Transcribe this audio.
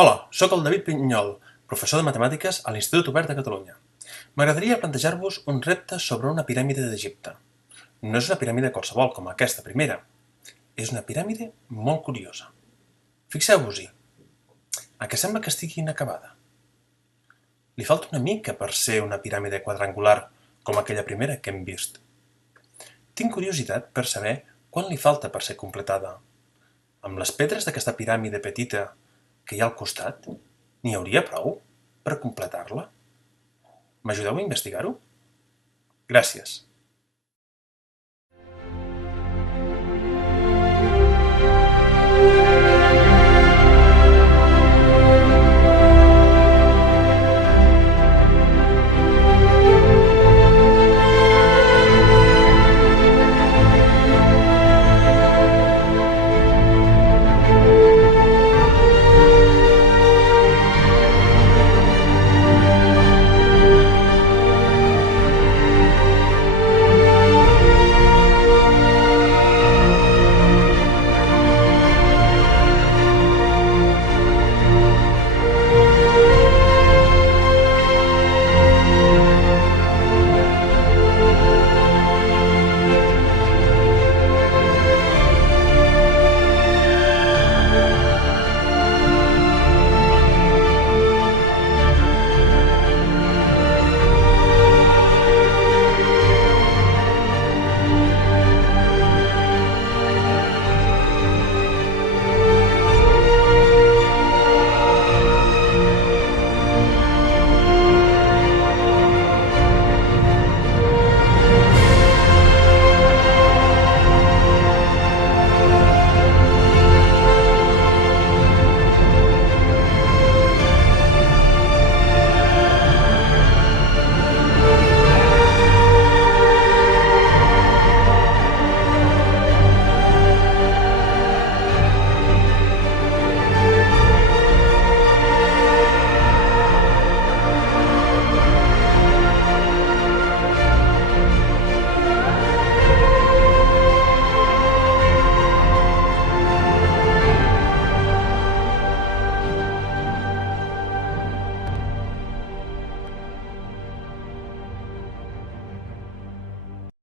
Hola, sóc el David Pinyol, professor de matemàtiques a l'Institut Obert de Catalunya. M'agradaria plantejar-vos un repte sobre una piràmide d'Egipte. No és una piràmide qualsevol com aquesta primera. És una piràmide molt curiosa. Fixeu-vos-hi. A què sembla que estigui inacabada? Li falta una mica per ser una piràmide quadrangular com aquella primera que hem vist. Tinc curiositat per saber quant li falta per ser completada. Amb les pedres d'aquesta piràmide petita que hi ha al costat, n'hi hauria prou per completar-la? M'ajudeu a investigar-ho? Gràcies.